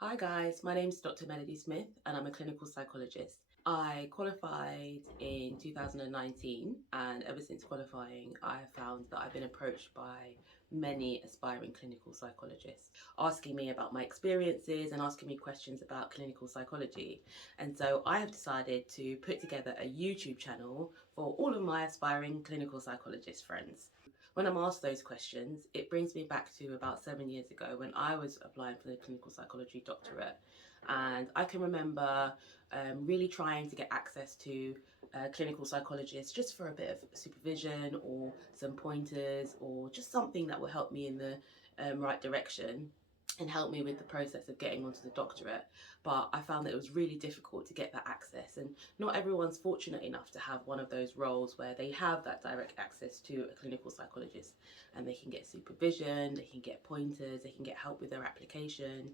Hi guys, my name is Dr. Melody Smith and I'm a clinical psychologist. I qualified in 2019 and ever since qualifying I have found that I've been approached by many aspiring clinical psychologists asking me about my experiences and asking me questions about clinical psychology. And so I have decided to put together a YouTube channel for all of my aspiring clinical psychologist friends. When I'm asked those questions, it brings me back to about 7 years ago when I was applying for the clinical psychology doctorate. And I can remember really trying to get access to clinical psychologists just for a bit of supervision or some pointers or just something that will help me in the right direction and help me with the process of getting onto the doctorate. But I found that it was really difficult to get that access, and not everyone's fortunate enough to have one of those roles where they have that direct access to a clinical psychologist and they can get supervision, they can get pointers, they can get help with their application.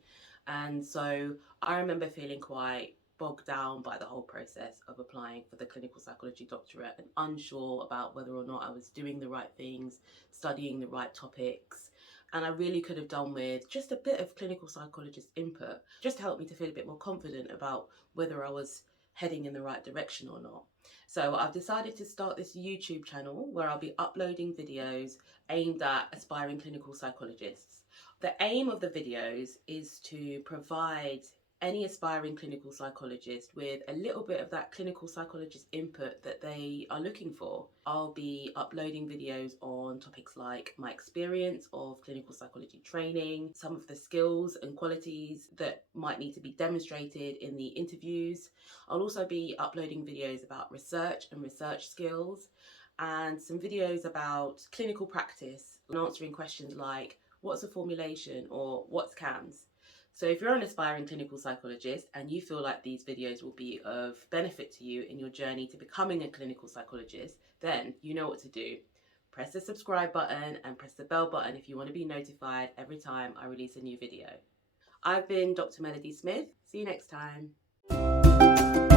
And so I remember feeling quite bogged down by the whole process of applying for the clinical psychology doctorate and unsure about whether or not I was doing the right things, studying the right topics. And I really could have done with just a bit of clinical psychologist input just to help me to feel a bit more confident about whether I was heading in the right direction or not. So I've decided to start this YouTube channel where I'll be uploading videos aimed at aspiring clinical psychologists. The aim of the videos is to provide any aspiring clinical psychologist with a little bit of that clinical psychologist input that they are looking for. I'll be uploading videos on topics like my experience of clinical psychology training, some of the skills and qualities that might need to be demonstrated in the interviews. I'll also be uploading videos about research and research skills and some videos about clinical practice and answering questions like what's a formulation or what's CAMS. So if you're an aspiring clinical psychologist and you feel like these videos will be of benefit to you in your journey to becoming a clinical psychologist, then you know what to do. Press the subscribe button and press the bell button if you want to be notified every time I release a new video. I've been Dr. Melody Smith. See you next time.